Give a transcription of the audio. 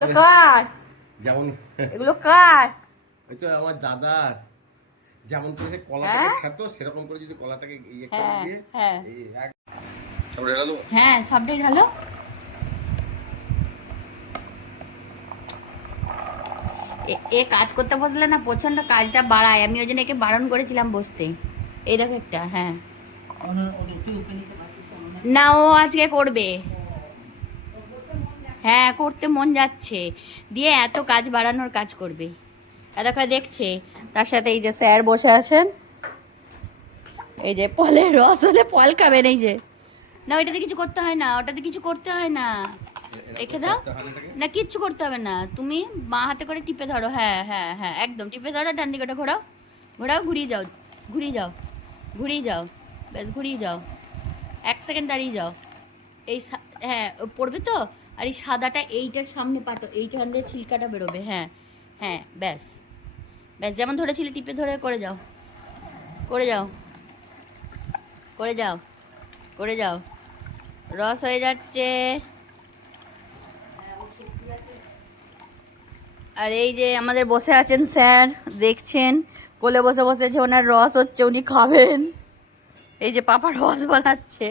কার যেমন এগুলো কার? ওই তো আমার দাদার, যেমন করে সে কলাটাকে খেত সেরকম করে যদি কলাটাকে ইয়ে করে দিয়ে এই এক সব ঢালো। হ্যাঁ, সবটাই ঢালো। এ কাজ করতে বসলে না প্রচন্ড কাজটা বাড়ায়, আমি ওই জন্য একে বারণ করেছিলাম বসতে। এই দেখো একটা, হ্যাঁ না ও আজকে করবে, হ্যাঁ করতে মন যাচ্ছে দিয়ে এত কাজ বাড়ানোর কাজ করবে। দেখো দেখছে, তার সাথে এই যে স্যার বসে আছেন, এই যে ফলের রস হলে ফল খাবেন, এই যে না ওইটাতে কিছু করতে হয় না, ওটাতে কিছু করতে হয় না, রেখে দাও না, কিচ্ছু করতে হবে না, তুমি বাঁ হাতে করে টিপে ধরো, হ্যাঁ হ্যাঁ হ্যাঁ একদম টিপে ধরো, ডান দিকে ঘোরাও, ঘোরাও, ঘুরিয়ে যাও, ঘুরিয়ে যাও, ঘুরিয়ে যাও, ব্যাস ঘুরিয়ে যাও, 1 সেকেন্ড দাঁড়িয়ে যাও। এই হ্যাঁ পড়বে তো, আর এই সাদাটা এইটার সামনে পাটো, এইখান দিয়ে ছিলকাটা বেরোবে, হ্যাঁ হ্যাঁ ব্যাস ব্যাস, যেমন ধরেছিলে টিপে ধরে করে যাও, করে যাও, করে যাও, করে যাও, রস হয়ে যাচ্ছে। আর এই যে আমাদের বসে আছেন স্যার, দেখছেন কোলে বসে বসে যে ওনার রস হচ্ছে, উনি খাবেন, এই যে পাপা রস বানাচ্ছে।